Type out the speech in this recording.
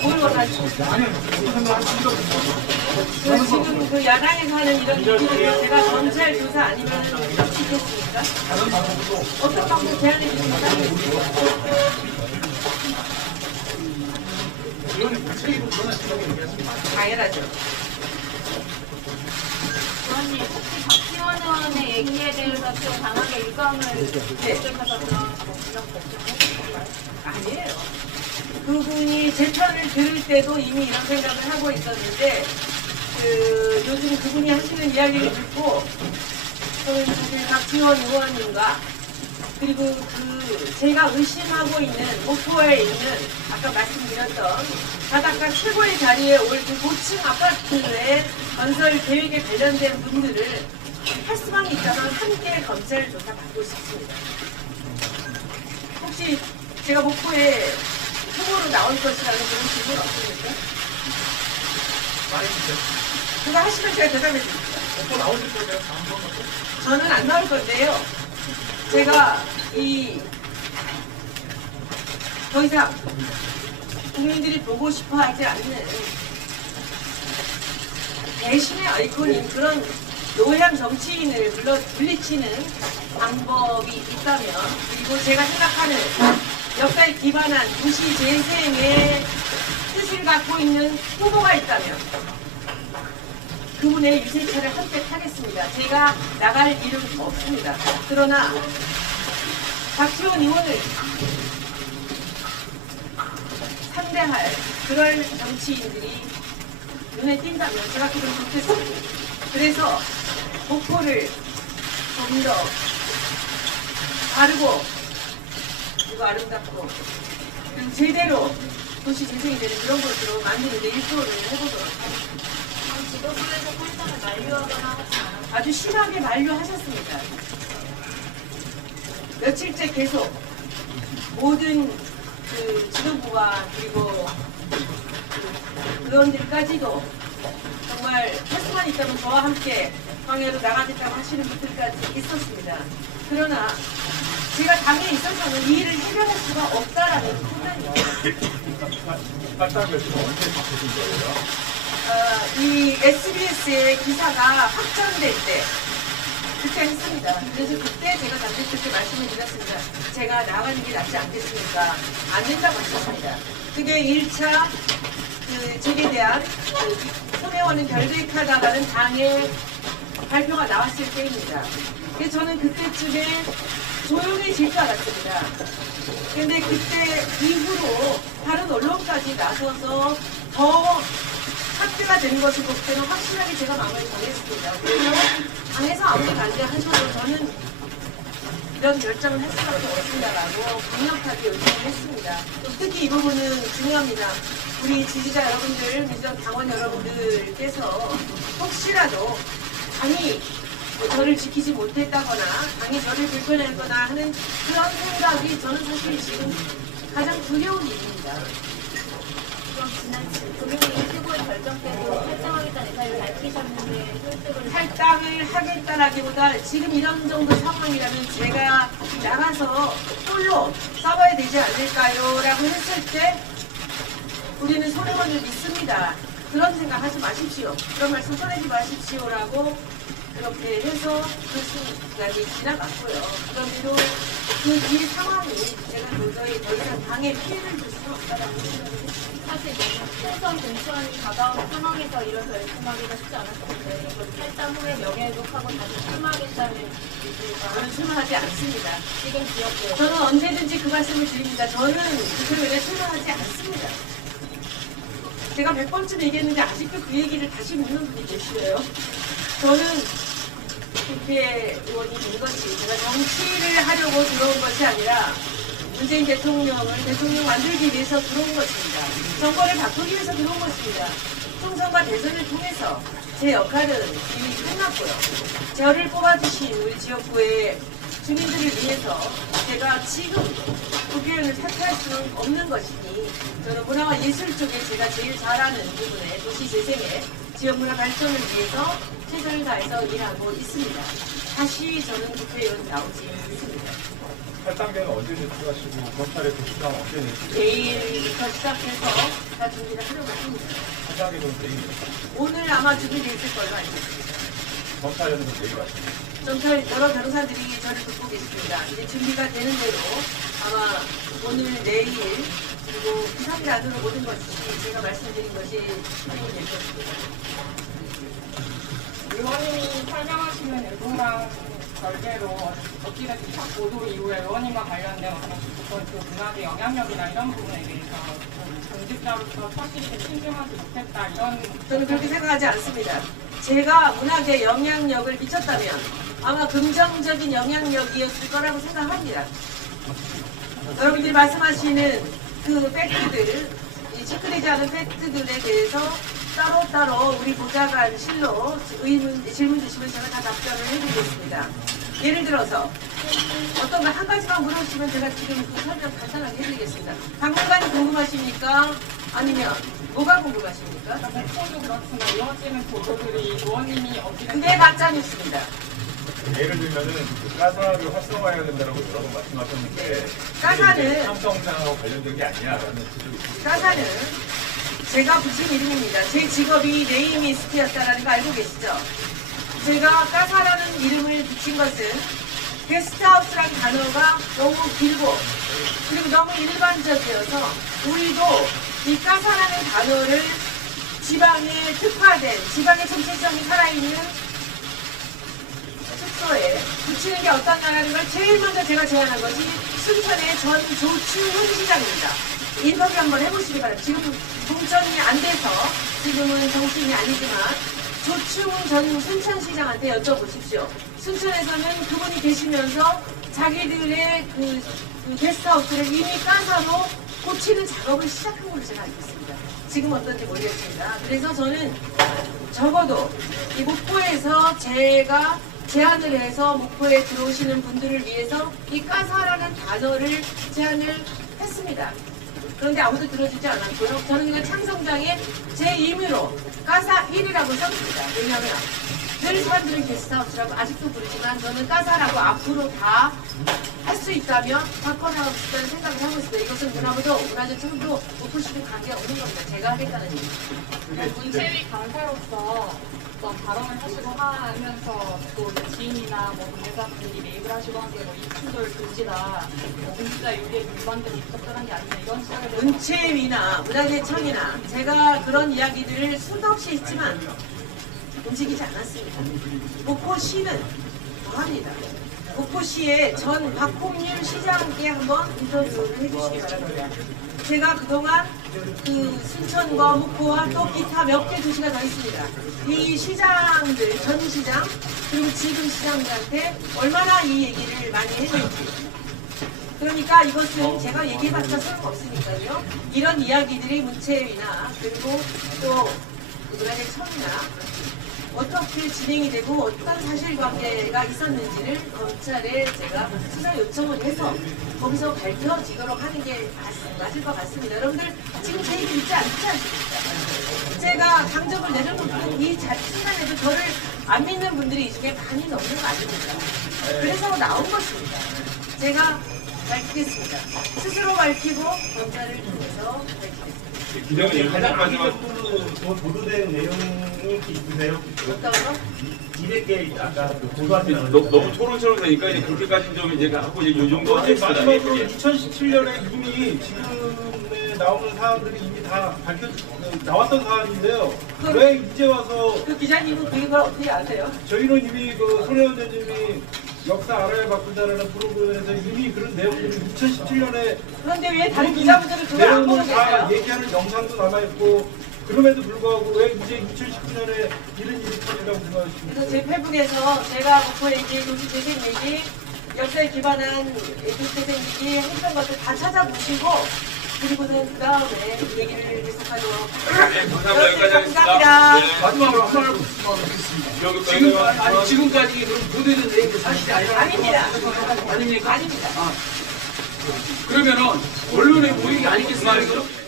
그 지금 그 야당에서 하는 이런 일들을 제가 검찰 조사 아니면 지켰습니까? 어떤 방법 제안해 주십니까? 당연하죠. 의원의 얘기에 대해서 좀 강하게 유감을 느끼셔서 그런 이런 걱정을 아니에요. 그분이 제 편을 들을 때도 이미 이런 생각을 하고 있었는데 그 요즘 그분이 하시는 이야기를 듣고 저는 사실 박지원 의원님과 그리고 그 제가 의심하고 있는 목포에 있는 아까 말씀드렸던 바닷가 최고의 자리에 올 그 고층 아파트의 건설 계획에 관련된 분들을 할 수만 있다면 함께 검찰 조사 받고 싶습니다. 혹시 제가 목포에 후보로 나올 것이라는 그런 질문 없습니까? 그거 하시면 제가 대답해 드릴게요. 저는 안 나올 건데요. 제가 이 더 이상 국민들이 보고 싶어 하지 않는 대신의 아이콘인 그런 노양 정치인을 불러 물리치는 방법이 있다면 그리고 제가 생각하는 역사에 기반한 도시 재생의 뜻을 갖고 있는 후보가 있다면 그분의 유세차를 선택하겠습니다. 제가 나갈 일은 없습니다. 그러나 박지원 의원을 상대할 그럴 정치인들이 눈에 띈다면 제가 그럼 좋겠습니다. 그래서 목표를 좀 더 바르고 그리고 아름답고 그리고 제대로 도시 재생이 되는 그런 것으로 만드는데 일조를 해보도록 하겠습니다. 지도부에서 하지 않았어요. 아주 심하게 만류하셨습니다. 며칠째 계속 모든 그 지도부와 그리고 그 의원들까지도 정말 할 수만 있다면 저와 함께 광야로 나가겠다고 하시는 분들까지 있었습니다. 그러나 제가 당에 있어서는 이 일을 해결할 수가 없다라는 판단이에요. 어, 이 SBS의 기사가 확정될 때 그때 했습니다. 그래서 그때 제가 그때 말씀을 드렸습니다. 제가 나가는 게 낫지 않겠습니까? 안 된다고 했습니다. 그게 1차 그 적에 대한 그 손해원은 결백하다라는 당의 발표가 나왔을 때입니다. 저는 그때쯤에 조용해질 줄 알았습니다. 근데 그때 이후로 다른 언론까지 나서서 더 확대가 되는 것을 볼 때는 확실하게 제가 마음을 정했습니다. 그래서 당에서 아무리 반대하셔도 저는 이런 결정을 할 수밖에 없습니다라고 강력하게 요청을 했습니다. 또 특히 이 부분은 중요합니다. 우리 지지자 여러분들, 민주당 당원 여러분들께서 혹시라도 뭐 저를 지키지 못했다거나 당이 저를 불편했거나 하는 그런 생각이 저는 사실 지금 가장 두려운 일입니다. 그럼 지난 금요일 최고의 결정 때도 탈당하겠다는 의사를 밝히셨는데 설득을 탈당을 하겠다라기보다 지금 이런 정도 상황이라면 제가 나가서 홀로 싸워야 되지 않을까요? 라고 했을 때 우리는 손해원을 믿습니다. 그런 생각 하지 마십시오. 그런 말씀 꺼내지 마십시오라고 그렇게 해서 그 순간이 지나갔고요. 뒤로 그 뒤의 상황이 제가 도저히 더 이상 당에 피해를 줄 수는 없다라고 생각을 했습니다. 사실 총선 공천이 다가오는 상황에서 이런 결심하기가 쉽지 않았을 텐데 이걸 탈당 후에 명예회복하고 다시 출마하겠다는 저는 출마하지 않습니다. 지금 기억돼요. 저는 언제든지 그 말씀을 드립니다. 저는 그토록에 출마하지 않습니다. 제가 몇 번쯤 얘기했는데 아직도 그 얘기를 다시 묻는 분이 계시네요. 저는 국회 의원이 된 것이 제가 정치를 하려고 들어온 것이 아니라 문재인 대통령을 대통령 만들기 위해서 들어온 것입니다. 정권을 바꾸기 위해서 들어온 것입니다. 총선과 대선을 통해서 제 역할은 이미 끝났고요. 저를 뽑아주신 우리 지역구의 주민들을 위해서 제가 지금 국회의원을 사퇴할 수는 없는 것이니 저는 문화와 예술 쪽에 제가 제일 잘하는 부분에 도시 재생에 지역 문화 발전을 위해서 최선을 다해서 일하고 있습니다. 다시 저는 국회의원 나오지 않습니다. 8단계는 언제 제출하시고 검찰에 도시장 언제 내시고 내일부터 시작해서 다 준비를 하려고 합니다. 8단계는 내일 오늘 아마 준비되어 있을 걸로 알고 있습니다. 경찰 여러 변호사들이 저를 듣고 계십니다. 이제 준비가 되는 대로 아마 오늘 내일 그리고 그 3일 안으로 모든 것이 제가 말씀드린 것이 진행이 될 것입니다. 의원님이 설명하시는 의도랑 별개로 어찌됐든 첫 보도 이후에 의원님과 관련된 어떤 그 문학의 영향력이나 이런 부분에 대해서 좀 공직자로서 사실이 신중하지 못했다 이런 저는 그렇게 생각하지 않습니다. 제가 문학에 영향력을 미쳤다면 아마 긍정적인 영향력이었을 거라고 생각합니다. 여러분들이 말씀하시는 그 팩트들, 이 체크되지 않은 팩트들에 대해서 따로따로 우리 보좌관실로 의문, 질문 주시면 제가 다 답변을 해드리겠습니다. 예를 들어서 어떤 거 한 가지만 물어주시면 제가 지금 그 설명 간단하게 해드리겠습니다. 당분간이 궁금하십니까? 아니면 뭐가 궁금하십니까? 목표도 그렇지만 이어지는 보도들이 의원님이 어찌됐든 그게 가짜 뉴스입니다. 예를 들면은 그 가사를 활성화해야 된다고 여러 번 말씀하셨는데 가사는- 삼성장하고 관련된 게 아니야라는 지적이 있습니다. 가사는 제가 붙인 이름입니다. 제 직업이 네이미스트였다라는 거 알고 계시죠? 제가 까사라는 이름을 붙인 것은 게스트하우스라는 단어가 너무 길고 그리고 너무 일반적이어서 우리도 이 까사라는 단어를 지방에 특화된 지방의 정체성이 살아있는 숙소에 붙이는 게 어떠냐라는 걸 제일 먼저 제가 제안한 것이 순천의 전 조충훈 시장입니다. 인터뷰 한번 해보시기 바랍니다. 지금 공천이 안 돼서 지금은 정치인이 아니지만 조충훈 전 순천시장한테 여쭤보십시오. 순천에서는 그분이 계시면서 자기들의 그, 그 게스트하우스를 이미 까사로 고치는 작업을 시작한 걸로 제가 알고 있습니다. 지금 어떤지 모르겠습니다. 그래서 저는 적어도 이 목포에서 제가 제안을 해서 목포에 들어오시는 분들을 위해서 이 까사라는 단어를 제안을 했습니다. 그런데 아무도 들어주지 않았고요. 저는 그냥 창성장에 제 임의로 까사 1이라고 썼습니다. 왜냐하면 늘 사람들은 게스트하우스라고 아직도 부르지만 저는 까사라고 앞으로 다 할 수 있다면 바꿔나가고 싶다는 생각을 하고 있습니다. 이것은 문화부도 문화재 청도 목포시도 관계 없는 겁니다. 제가 하겠다는 얘기. 문체위 강사로서 어떤 발언을 하시고 하면서 또 지인이나 뭐 관계자분들이 매입을 하시고 한 게 뭐 이충돌 금지다, 뭐 공직자 윤리에 위반되고 있었다는 게 아니냐 이런 시각에 대해서 문체위나 문화재청이나 제가 그런 이야기들을 수도 없이 했지만 움직이지 않았습니다. 목포시는 더합니다. 목포시의 전 박홍률 시장께 한번 인터뷰를 해주시기 바랍니다. 제가 그동안 그 순천과 목포와 또 기타 몇 개 도시가 더 있습니다. 이 시장들, 전 시장, 그리고 지금 시장들한테 얼마나 이 얘기를 많이 했는지 그러니까 이것은 제가 얘기해봤자 소용없으니까요. 이런 이야기들이 문체위나 그리고 또 문화재 청이나 어떻게 진행이 되고 어떤 사실관계가 있었는지를 검찰에 제가 수사 요청을 해서 거기서 밝혀지도록 하는 게 맞- 맞을 것 같습니다. 여러분들 지금 제 얘기 믿지 않지 않습니까? 제가 강적을 내려놓고 이 자- 순간에도 저를 안 믿는 분들이 이 중에 많이 넘는 거 아닙니까? 그래서 나온 것입니다. 제가 밝히겠습니다. 스스로 밝히고 검찰을 통해서 밝히겠습니다. 기자님 가장 악의적으로 더 보도된 내용이 있으세요? 어떤 거? 200개 아까 그 보도하신 너무, 너무 토론처럼 되니까 이제 그렇게까지 좀 이제 하고 이제 요 정도 또 이제 하겠습니다. 마지막으로 예. 2017년에 이미 지금에 나오는 사안들이 이미 다 밝혀 그 나왔던 사안인데요. 그럼- 왜 이제 와서 그 기자님은 그걸 어떻게 아세요? 저희는 이미 그 손혜원 대님이 역사 알아야 바꾼다라는 프로그램에서 이미 그런 내용들이 2017년에 그런데 왜 다른 기자분들은 그걸 안 보고 내용을 다 계세요? 얘기하는 영상도 남아있고 그럼에도 불구하고 왜 이제 2019년에 이런 일이 터진다고 생각하십니까? 그래서 제 페북에서 제가 목포 얘기, 도시 재생 얘기, 역사에 기반한 도시 재생 얘기 했던 것들 다 찾아보시고 그리고는 그 다음에 얘기를 계속하도록 네, 하겠습니다. 감사합니다. 네. 마지막으로 묻겠습니다. 여기까지 지금. 아니 지금까지 그럼 보도된 내용이 사실이 아니라 아닙니다. 아닙니까? 아닙니다. 그러면은 언론의 모욕이 아니겠습니까?